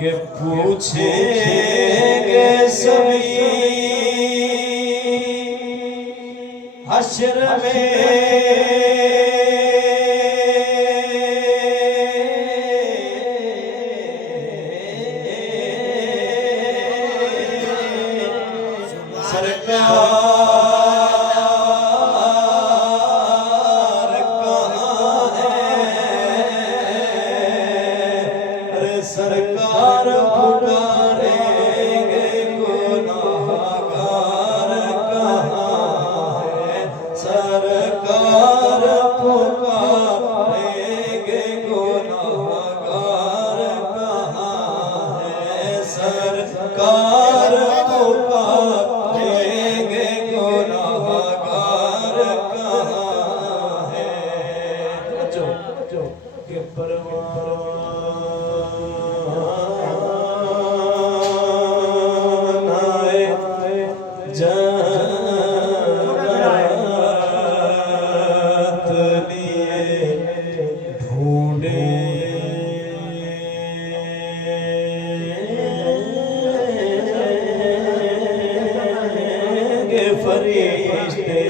के पूछेंगे सभी हश्र में सरकार कहाँ है? अरे सरकार पुकारेंगे गुनाहगार कहाँ है? सरकार पुकारेंगे गुनाहगार कहाँ है? सरकार पुकारेंगे गुनाहगार कहाँ है? जो के परवान आए जन्नत लिए ढूंढेंगे फरिश्ते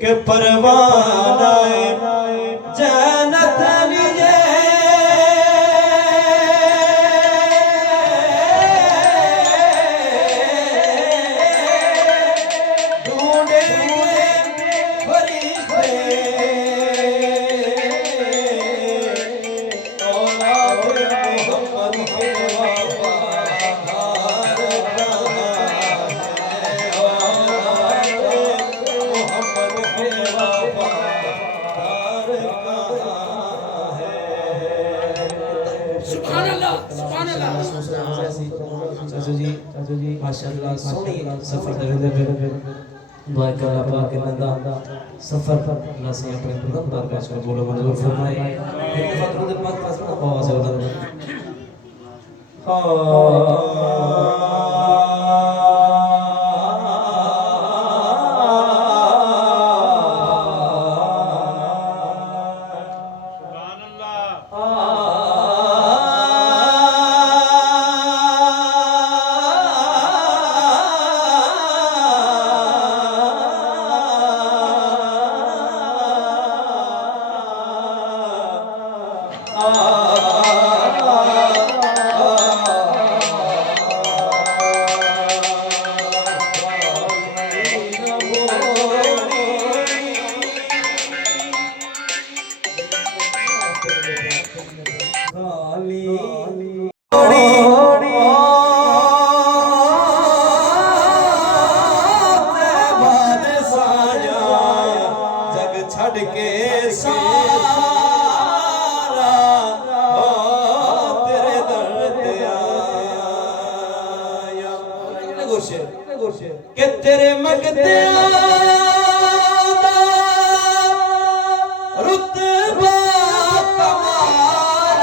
के परवान आए जन्नत लिए ढूंढेंगे फरिश्ते औलाद मोहम्मद के वफादार कहाँ है? औलाद मोहम्मद के वफादार कहाँ है? सुभान अल्लाह, सुभान अल्लाह। चाचू जी माशाअल्लाह सोनी सफर दे रहे दुआ कर अल्लाह पाक के बंदा सफर अल्लाह से अपने परवरदिगार का शुक्र बोलो मंजूर फरमाए। एक दफा दरूद पाक पढ़ सुना आवाज से बता छड़ के सारा हो तेरे दर ते आया के तेरे मंगते रुतबा कमाल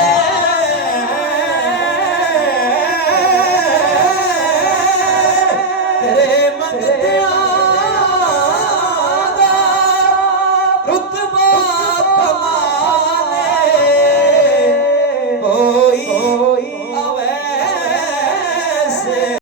तेरे मंगते